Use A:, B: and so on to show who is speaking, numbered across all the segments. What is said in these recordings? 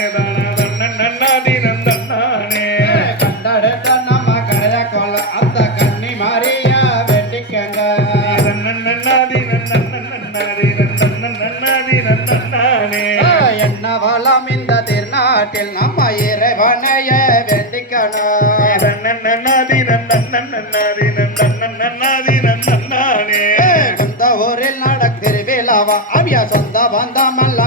A: நன்னாதி நந்தன்னானே
B: கண்டெடுத்த நம்ம கரைய கொள்ள அந்த கன்னி மாறிய வேண்டிக்கங்க
A: நன்னாதி நன்னாதி நன்னாதி நன்னானே
B: என்ன வளம் இந்த திருநாட்டில் நம்ம இறைவனைய வேண்டிக்கணும். சொந்த ஊரில் நடத்திருவிழாவா அவிய சொந்த பந்தமெல்லாம்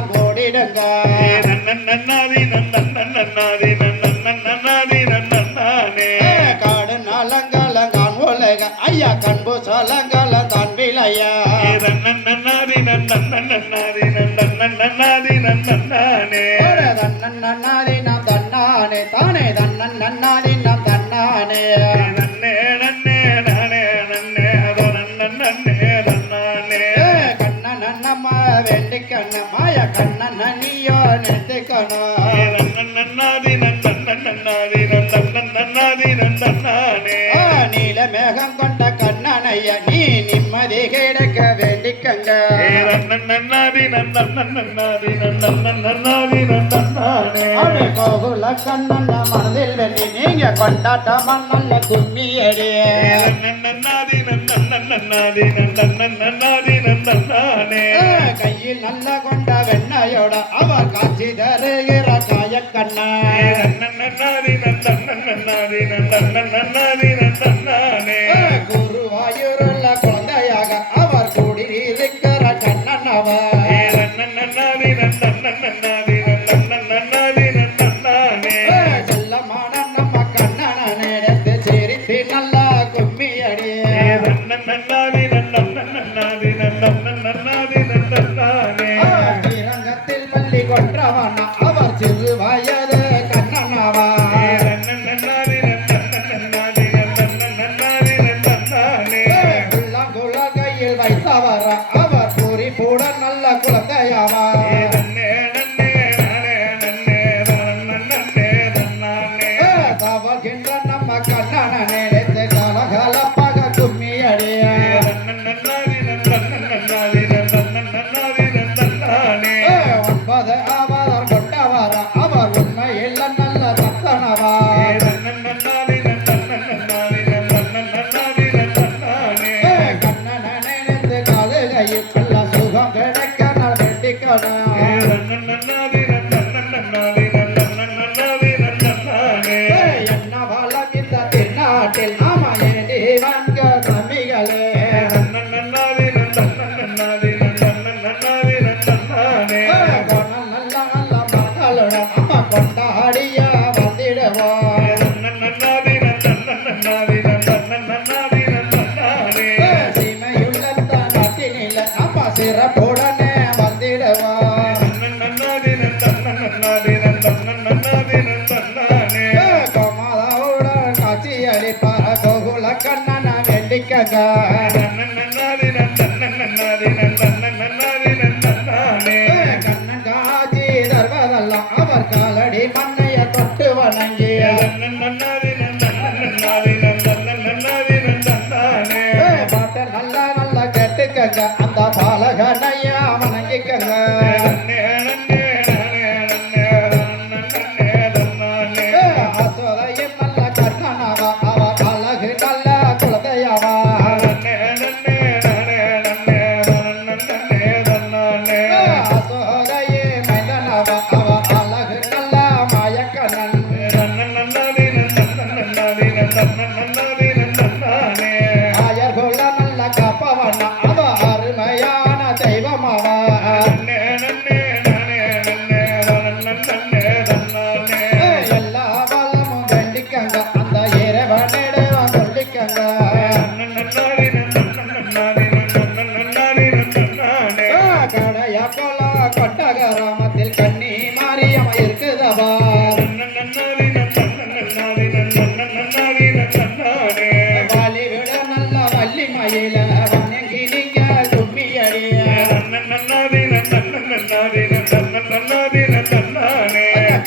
B: காடு நலங்கலங்கான் உலக ஐயா கண்பு சலங்கல தான் விளையா.
A: நன்னாதி நன்னாதி நன்னாதி நன்னானே
B: தன்னன் நன்னாதி நாம் தன்னானே தானே தன்னன் நன்னாதி நாம் தன்னானே.
A: நன்னே நன்னே நானே நன்னே அதோ நன்னே நன்னானே
B: கண்ணன் நன்னம்மா வேண்டிக்கண்ண கண்ணன் நிறுத்திக்கணும்
A: நன்னாதி நன்னாதி நன்னாதி நன்னானே
B: கோகுல கண்ணன் மனதில் வெள்ளி நீங்க கொண்டாட்டம் நல்ல கும்மியடி
A: நன்னாதி நன்னாதி நன்னாதி நன்னானே
B: கையில் நல்ல கொண்ட வெண்ணையோட அவர் காட்சி தருகிற காய கண்ணா
A: நன்னாதி நன்னாதி நன்னாதி
B: கழுகையில் சுகம் கிடைக்க நான் வெட்டிக்கணும் அவர் காலடி மண்ணைய தொட்டு வணங்கிய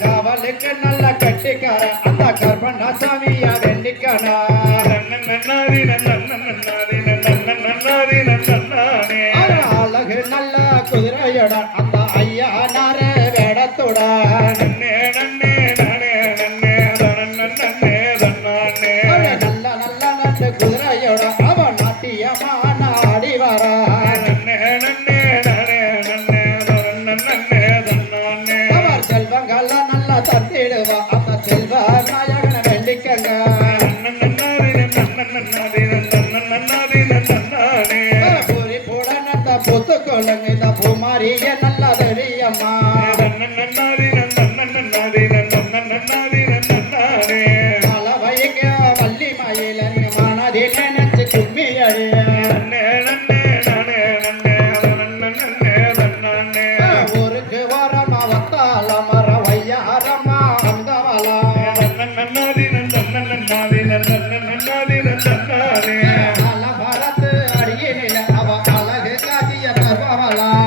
B: காவலுக்கு நல்ல கட்டிக்கார அந்த கர்ப்பண்ண சாமியா 好了